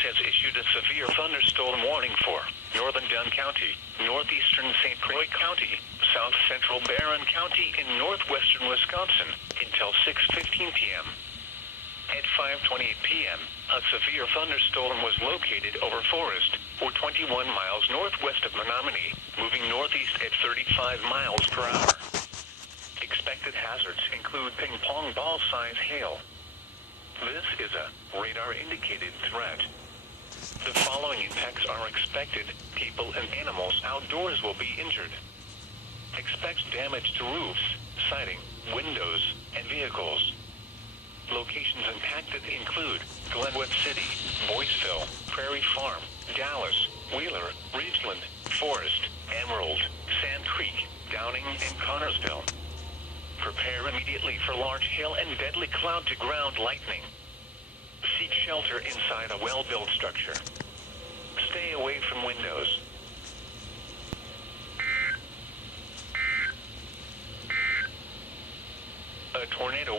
has issued a severe thunderstorm warning for northern Dunn County, northeastern St. Croix County, south central Barron County in northwestern Wisconsin until 6:15 p.m. At 5:28 p.m., a severe thunderstorm was located over forest, or 21 miles northwest of Menominee, moving northeast at 35 miles per hour. Expected hazards include ping-pong ball-size hail. This is a radar-indicated threat. The following impacts are expected. People and animals outdoors will be injured. Expect damage to roofs, siding, windows, and vehicles. Locations impacted include Glenwood City, Boyceville, Prairie Farm, Dallas, Wheeler, Ridgeland, Forest, Emerald, Sand Creek, Downing, and Connorsville. Prepare immediately for large hail and deadly cloud-to-ground lightning. Seek shelter inside a well-built structure. Stay away from windows. A tornado